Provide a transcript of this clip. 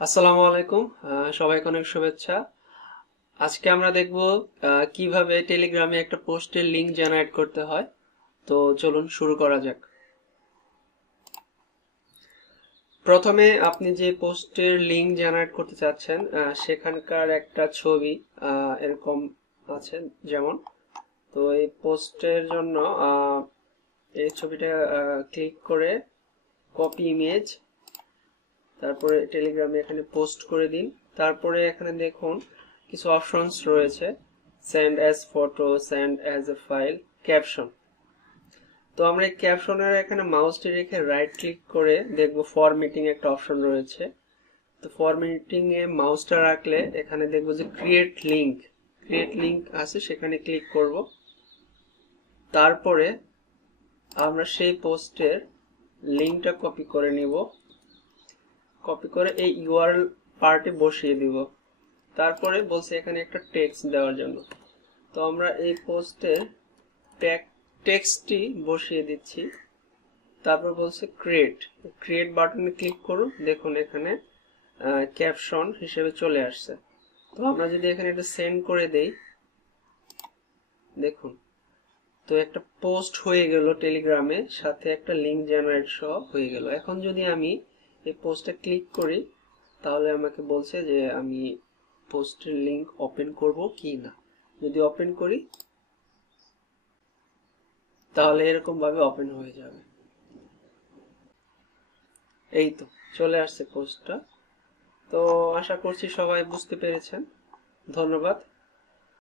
আসসালামু আলাইকুম। সবাইকে অনেক শুভেচ্ছা। আজকে আমরা দেখব কিভাবে টেলিগ্রামে একটা পোস্টের লিংক জেনারেট করতে হয়। তো চলুন শুরু করা যাক। প্রথমে আপনি যে পোস্টের লিংক জেনারেট করতে চাচ্ছেন সেখানকার একটা ছবি এরকম আছে যেমন। তো এই পোস্টের জন্য এই ছবিটা ক্লিক করে কপি ইমেজ, তারপরে টেলিগ্রামে এখানে পোস্ট করে দিন। তারপরে এখানে দেখুন কিছু অপশনস রয়েছে, send as photo, send as a file, caption. তো আমরা এই ক্যাপশনের এখানে মাউসটি রেখে রাইট ক্লিক করে দেখব ফরম্যাটিং একটা অপশন রয়েছে। তো ফরম্যাটিং এ মাউসটা রাখলে এখানে দেখব যে ক্রিয়েট লিংক আছে, সেখানে ক্লিক করব। তারপরে আমরা সেই পোস্টের লিংকটা কপি করে নিব, কপি করে এই ইউআরএল পার্টে বসিয়ে দিব। তারপরে বলছে এখানে একটা টেক্সট দেওয়ার জন্য। তো আমরা এই পোস্টের টেক্সটটি বসিয়ে দিচ্ছি। তারপর বলছে ক্রিয়েট বাটনে ক্লিক করুন। দেখুন এখানে ক্যাপশন হিসেবে চলে আসছে। তো আমরা যদি এখানে এটা সেন্ড করে দেই, দেখুন তো একটা পোস্ট হয়ে গেল টেলিগ্রামে, সাথে একটা লিংক জেনারেট সহ হয়ে গেল। এখন যদি আমি এই পোস্টে ক্লিক করি তাহলে আমাকে বলছে যে আমি পোস্টের লিংক ওপেন করব কি না। যদি ওপেন করি তাহলে এরকম ভাবে ওপেন হয়ে যাবে। এই তো চলে আসছে পোস্টটা। তো আশা করছি সবাই বুঝতে পেরেছেন। ধন্যবাদ।